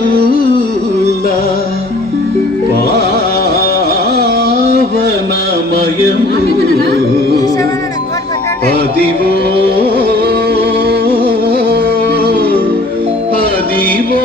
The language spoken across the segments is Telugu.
లకెల్లా పావనమయము అదివో అదివో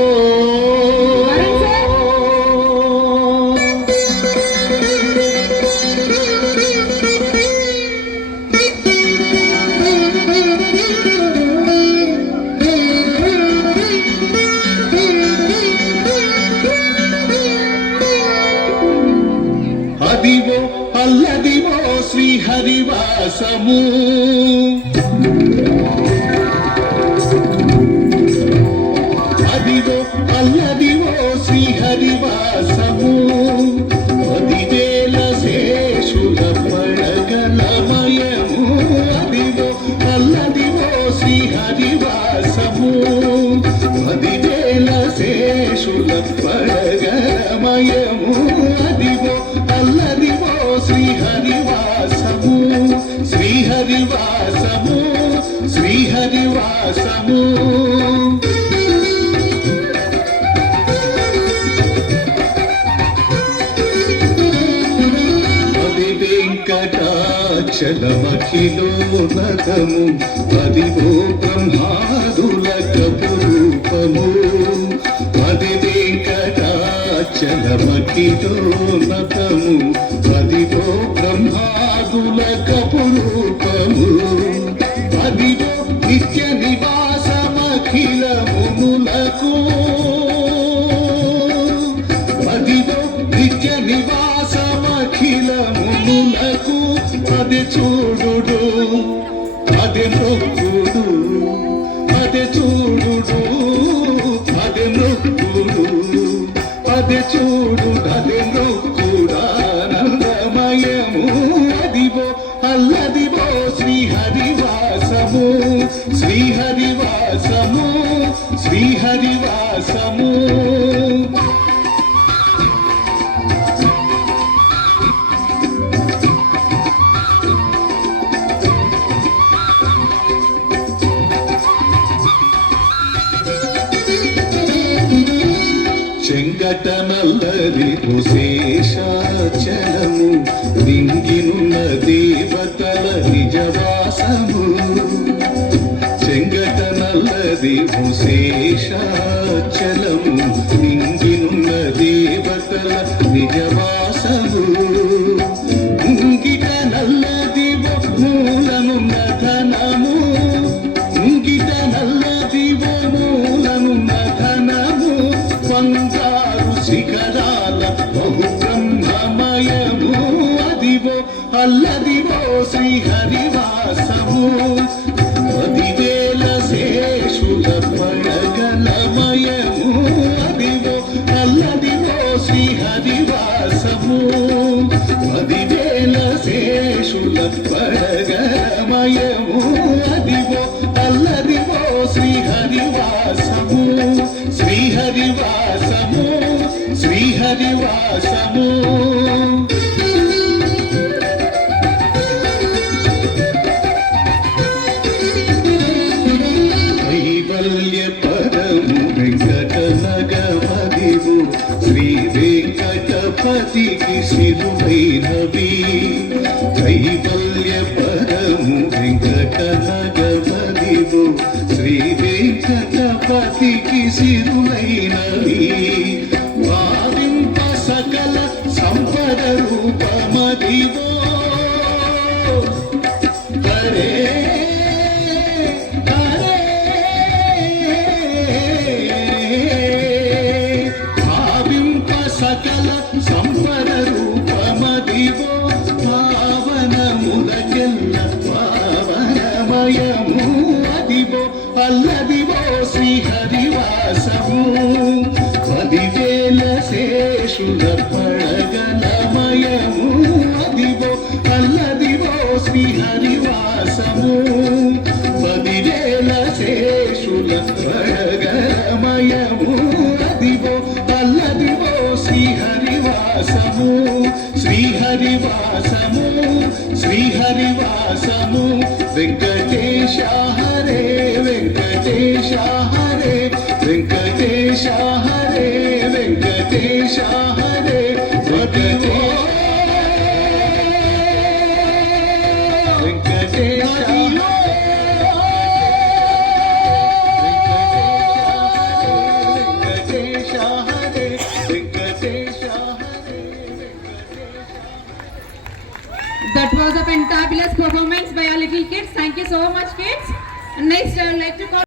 అదివో అల్లదివో శ్రీహరివాసము అదివో అల్లదివో శ్రీహరివాసము పదివేల శేషుల పడగలమయము అదివో అల్లదివో శ్రీహరివాసము పదివేల శేషుల పడగలమయము అదివో అల్లదివో శ్రీహరివాసము శ్రీహరివాసము శ్రీహరివాసము అది వెంకటాచలమఖిలోనతము అదివో బ్రహ్మాదులకపు రూపము అది వెంకటాచలమఖిలోనతము అదివో బ్రహ్మాదులకపు రూపము అదివో నిత్య నివాసమఖిల మునులకు అదివో నిత్య నివాసమఖిల మునులకు అది చూడుడు అది మొక్కుడు అది చూడుడు అది మొక్కుడు అది చూడు అది మొక్కుడానందమయము అదివో అల్లదివో శ్రీహరివాసము శ్రీహరివాసము శ్రీహరివాసము చెంగటనల్లది శేషాచలము లింగినున్న దేవతల నిజవాసము చెంగటనల్లది శేషాచలము లింగినున్న దేవతల నిజవాసము ముంగిట నల్లదివో మూలనున్న ధనము ముంగిట నల్లదివో మూలనున్న ధనము బంగారు శిఖరాల బహు బ్రహ్మమయము అదివో అల్లదివో శ్రీహరివాసము పదివేల శేషుల పడగలమయము అదివో అల్లదివో శ్రీహరివాసము పదివేల శేషుల పడగలమయము అదివో అల్లదివో శ్రీహరివాసము శ్రీహరివాసము శ్రీహరివాసము కైవల్య పరము వెంకటనగమదివు శ్రీ వెంకటపతికి సిరువైనవి కైవల్య పరము వెంకటనగమదివు శ్రీ వెంకటపతికి సిరువైనవి భావింప సకల సంపద రూపమదివో హరే హరే భావింప సకల సంపద రూపమదివో పావనములకెల్ల పావనమయము అదివో అల్లదివో శ్రీహరివాసము పదివేల శేషుల పడగలమయము అదివో అల్లదివో శ్రీహరివాసము పదివేల శేషుల పడగలమయము Adivo Alladivo శ్రీహరివాసము శ్రీహరివాసము శ్రీహరివాసము Venkatesha Hare Venkatesha Hare Venkatesha That was a fantabulous performance by our little kids. Thank you so much, kids. Next, I would like to call